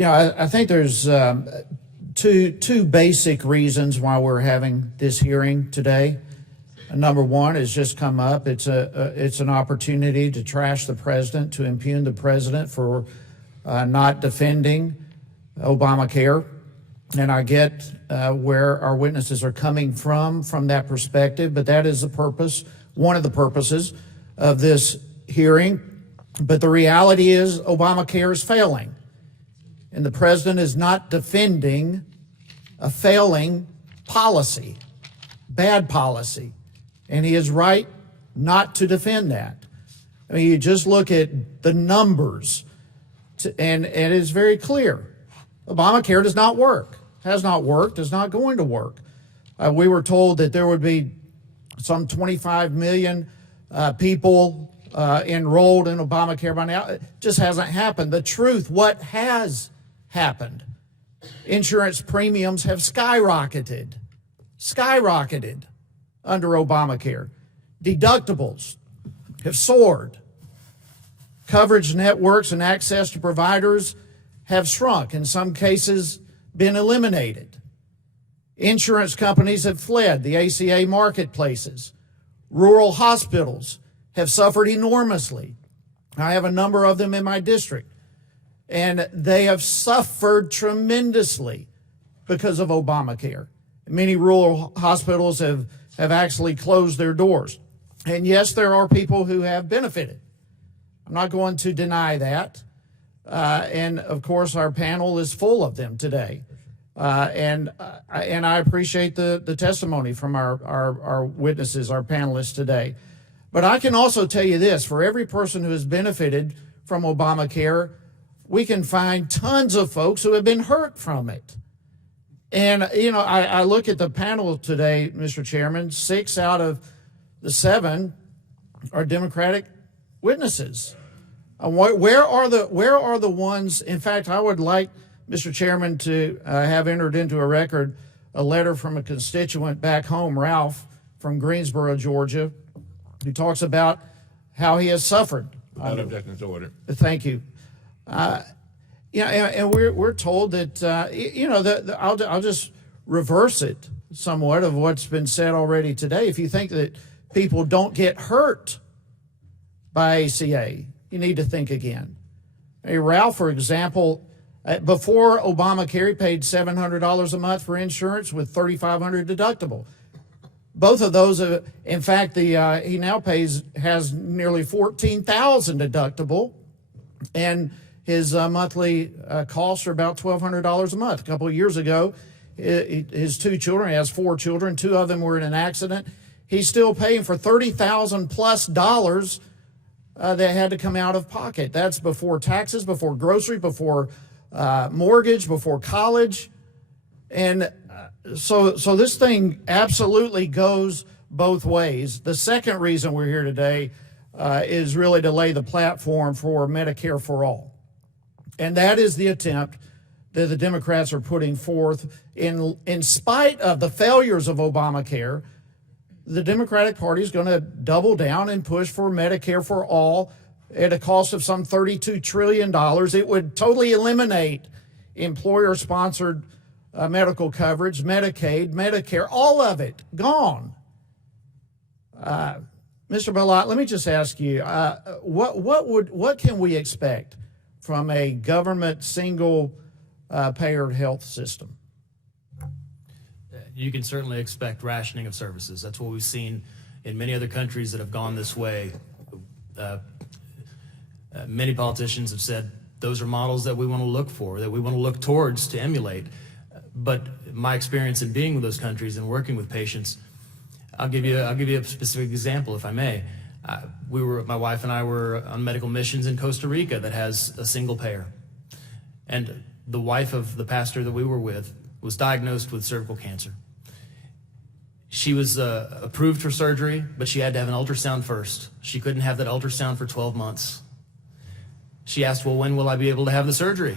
I think there's two basic reasons why we're having this hearing today. Number one has just come up. It's an opportunity to trash the president, to impugn the president for not defending Obamacare. And I get where our witnesses are coming from that perspective, but that is the purpose, one of the purposes of this hearing. But the reality is Obamacare is failing, and the president is not defending a failing policy, bad policy, and he is right not to defend that. I mean, you just look at the numbers, and it is very clear. Obamacare does not work, has not worked, is not going to work. We were told that there would be some 25 million people enrolled in Obamacare by now. It just hasn't happened. The truth, what has happened? Insurance premiums have skyrocketed under Obamacare. Deductibles have soared. Coverage networks and access to providers have shrunk, in some cases been eliminated. Insurance companies have fled the ACA marketplaces. Rural hospitals have suffered enormously. I have a number of them in my district, and they have suffered tremendously because of Obamacare. Many rural hospitals have actually closed their doors. And yes, there are people who have benefited. I'm not going to deny that. And of course, our panel is full of them today. And I appreciate the testimony from our witnesses, our panelists today. But I can also tell you this, for every person who has benefited from Obamacare, we can find tons of folks who have been hurt from it. And, I look at the panel today, Mr. Chairman, 6 out of the 7 are Democratic witnesses. Where are the ones? In fact, I would like, Mr. Chairman, to have entered into a record a letter from a constituent back home, Ralph, from Greensboro, Georgia, who talks about how he has suffered. Without objection to order. Thank you. And we're told that I'll just reverse it somewhat of what's been said already today. If you think that people don't get hurt by ACA, you need to think again. Hey, Ralph, for example, before Obamacare, he paid $700 a month for insurance with $3,500 deductible. Both of those, in fact, he now has nearly $14,000 deductible, and his monthly costs are about $1,200 a month. A couple of years ago, his 2 children, he has 4 children, 2 of them were in an accident. He's still paying for $30,000 plus that had to come out of pocket. That's before taxes, before grocery, before mortgage, before college. And so this thing absolutely goes both ways. The second reason we're here today is really to lay the platform for Medicare for All. And that is the attempt that the Democrats are putting forth. In spite of the failures of Obamacare, the Democratic Party is going to double down and push for Medicare for All at a cost of some $32 trillion. It would totally eliminate employer-sponsored medical coverage, Medicaid, Medicare, all of it gone. Mr. Bellot, let me just ask you, what can we expect from a government single payer health system? You can certainly expect rationing of services. That's what we've seen in many other countries that have gone this way. Many politicians have said those are models that we want to look for, that we want to look towards to emulate. But my experience in being with those countries and working with patients, I'll give you a specific example, if I may. My wife and I were on medical missions in Costa Rica that has a single payer. And the wife of the pastor that we were with was diagnosed with cervical cancer. She was approved for surgery, but she had to have an ultrasound first. She couldn't have that ultrasound for 12 months. She asked, well, when will I be able to have the surgery?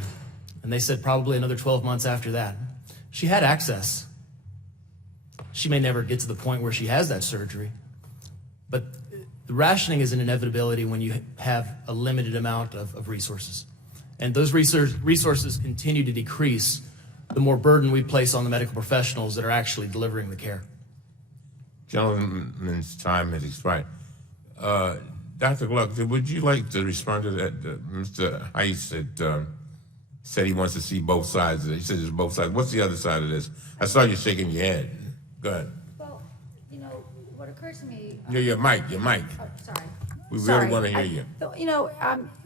And they said probably another 12 months after that. She had access. She may never get to the point where she has that surgery, but the rationing is an inevitability when you have a limited amount of resources. And those resources continue to decrease the more burden we place on the medical professionals that are actually delivering the care. Gentleman's time has expired. Dr. Gluck, would you like to respond to that? Mr. Hice said he wants to see both sides. He said there's both sides. What's the other side of this? I saw you shaking your head. Go ahead. Well, you know, what occurs to me. Your mic. Oh, sorry. We really Sorry. want to hear you. You know,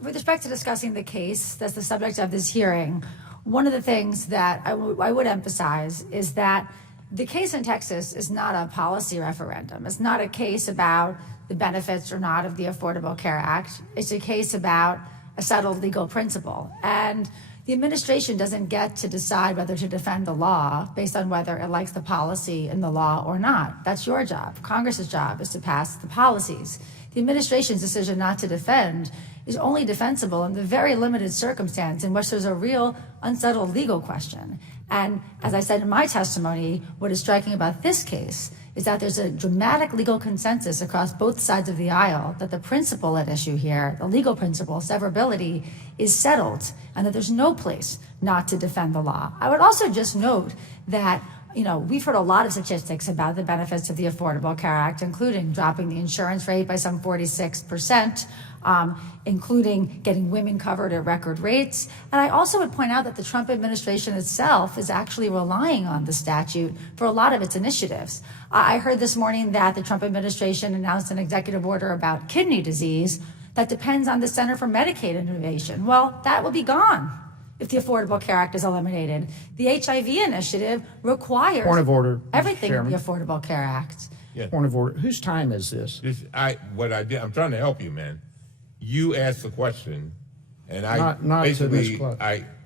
with respect to discussing the case that's the subject of this hearing, one of the things that I would emphasize is that the case in Texas is not a policy referendum. It's not a case about the benefits or not of the Affordable Care Act. It's a case about a settled legal principle. And the administration doesn't get to decide whether to defend the law based on whether it likes the policy in the law or not. That's your job. Congress's job is to pass the policies. The administration's decision not to defend is only defensible in the very limited circumstance in which there's a real unsettled legal question. And as I said in my testimony, what is striking about this case is that there's a dramatic legal consensus across both sides of the aisle that the principle at issue here, the legal principle, severability, is settled, and that there's no place not to defend the law. I would also just note that, you know, we've heard a lot of statistics about the benefits of the Affordable Care Act, including dropping the insurance rate by some 46%, including getting women covered at record rates. And I also would point out that the Trump administration itself is actually relying on the statute for a lot of its initiatives. I heard this morning that the Trump administration announced an executive order about kidney disease that depends on the Center for Medicaid Innovation. Well, that will be gone if the Affordable Care Act is eliminated. The HIV initiative requires Point of order, Mr. everything in Chairman. the Affordable Care Act. Point of order. Whose time is this? I'm trying to help you, man. You asked the question, and I Not to Ms. basically Clark.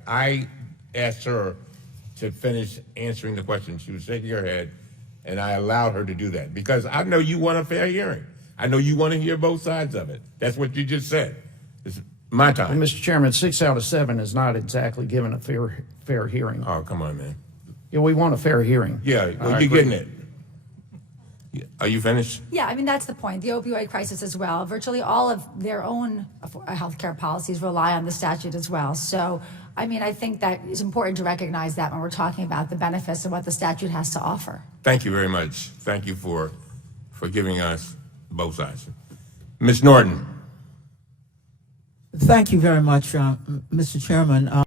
I asked her to finish answering the question. She was shaking her head, and I allowed her to do that because I know you want a fair hearing. I know you want to hear both sides of it. That's what you just said. It's my Well, time. Mr. Chairman, 6 out of 7 is not exactly given a fair hearing. Oh, come on, man. Yeah, we want a fair hearing. Yeah, well, I you're agree. getting it. Are you finished? Yeah, I mean, that's the point. The opioid crisis as well. Virtually all of their own healthcare policies rely on the statute as well. So, I mean, I think that it's important to recognize that when we're talking about the benefits and what the statute has to offer. Thank you very much. Thank you for giving us both sides. Ms. Norton. Thank you very much, Mr. Chairman.